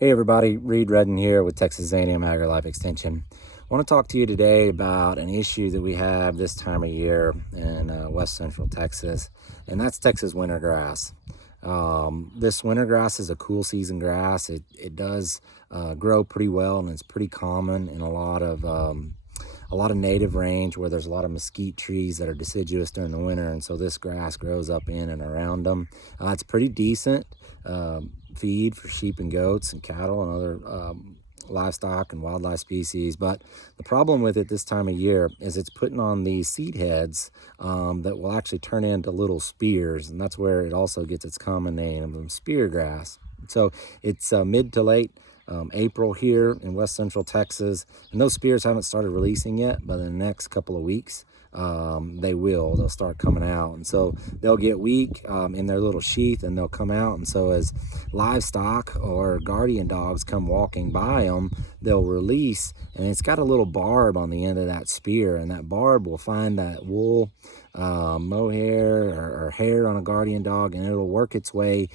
Hey everybody, Reed Redden here with Texas A&M AgriLife Extension. I want to talk to you today about an issue that we have this time of year in west central Texas, and that's Texas wintergrass. This wintergrass is a cool season grass. It does grow pretty well, and it's pretty common in a lot of native range where there's a lot of mesquite trees that are deciduous during the winter, and so this grass grows up in and around them. It's pretty decent feed for sheep and goats and cattle and other livestock and wildlife species, but the problem with it this time of year is it's putting on these seed heads that will actually turn into little spears, and that's where it also gets its common name of speargrass. So it's mid to late April here in west central Texas, and those spears haven't started releasing yet, but in the next couple of weeks they'll start coming out, and so they'll get weak in their little sheath and they'll come out, and so as livestock or guardian dogs come walking by them, they'll release, and it's got a little barb on the end of that spear, and that barb will find that wool, mohair or hair on a guardian dog, and it'll work its way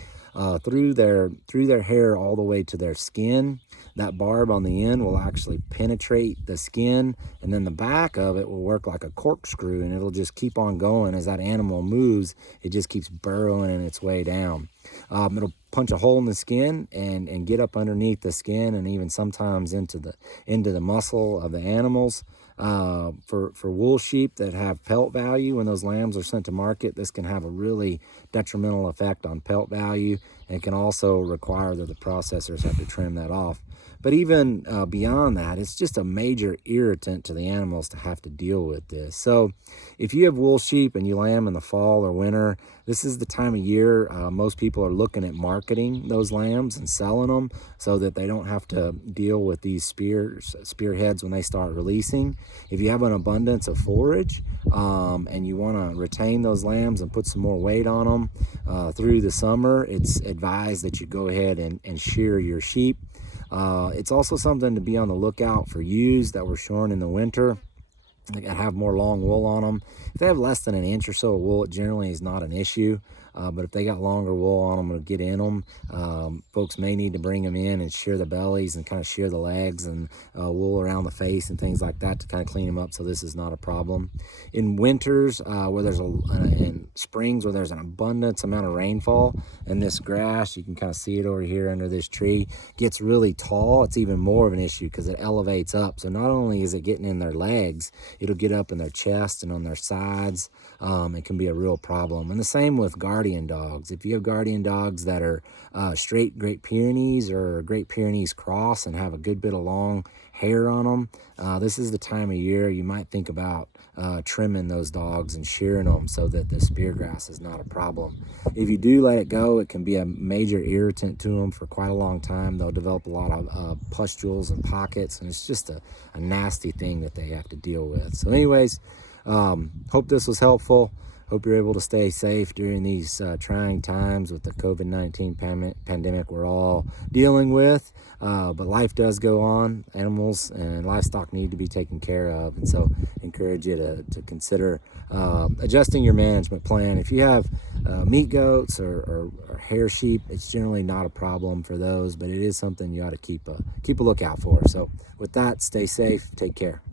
through their hair all the way to their skin. That barb on the end will actually penetrate the skin, and then the back of it will work like a corkscrew, and it'll just keep on going. As that animal moves, it just keeps burrowing in its way down. It'll punch a hole in the skin and get up underneath the skin, and even sometimes into the muscle of the animals. For wool sheep that have pelt value, when those lambs are sent to market, this can have a really detrimental effect on pelt value, and it can also require that the processors have to trim that off. But even beyond that, it's just a major irritant to the animals to have to deal with this. So if you have wool sheep and you lamb in the fall or winter, this is the time of year most people are looking at marketing those lambs and selling them so that they don't have to deal with these spearheads when they start releasing. If you have an abundance of forage and you want to retain those lambs and put some more weight on them through the summer, it's advised that you go ahead and shear your sheep. It's also something to be on the lookout for ewes that were shorn in the winter that have more long wool on them. If they have less than an inch or so of wool, it generally is not an issue. But if they got longer wool on them, it'll get in them. Folks may need to bring them in and shear the bellies and kind of shear the legs and wool around the face and things like that to kind of clean them up, so this is not a problem. In winters, in springs where there's an abundance amount of rainfall, and this grass, you can kind of see it over here under this tree, gets really tall, it's even more of an issue because it elevates up. So not only is it getting in their legs, it'll get up in their chest and on their sides. It can be a real problem. And the same with guardian dogs. If you have guardian dogs that are straight Great Pyrenees or Great Pyrenees cross and have a good bit of long hair on them, this is the time of year you might think about trimming those dogs and shearing them so that the speargrass is not a problem. If you do let it go, it can be a major irritant to them for quite a long time. They'll develop a lot of pustules and pockets, and it's just a nasty thing that they have to deal with. So anyways, hope this was helpful. Hope you're able to stay safe during these trying times with the COVID-19 pandemic we're all dealing with. But life does go on. Animals and livestock need to be taken care of. And so I encourage you to consider adjusting your management plan. If you have meat goats or hair sheep, it's generally not a problem for those, but it is something you ought to keep a lookout for. So with that, stay safe, take care.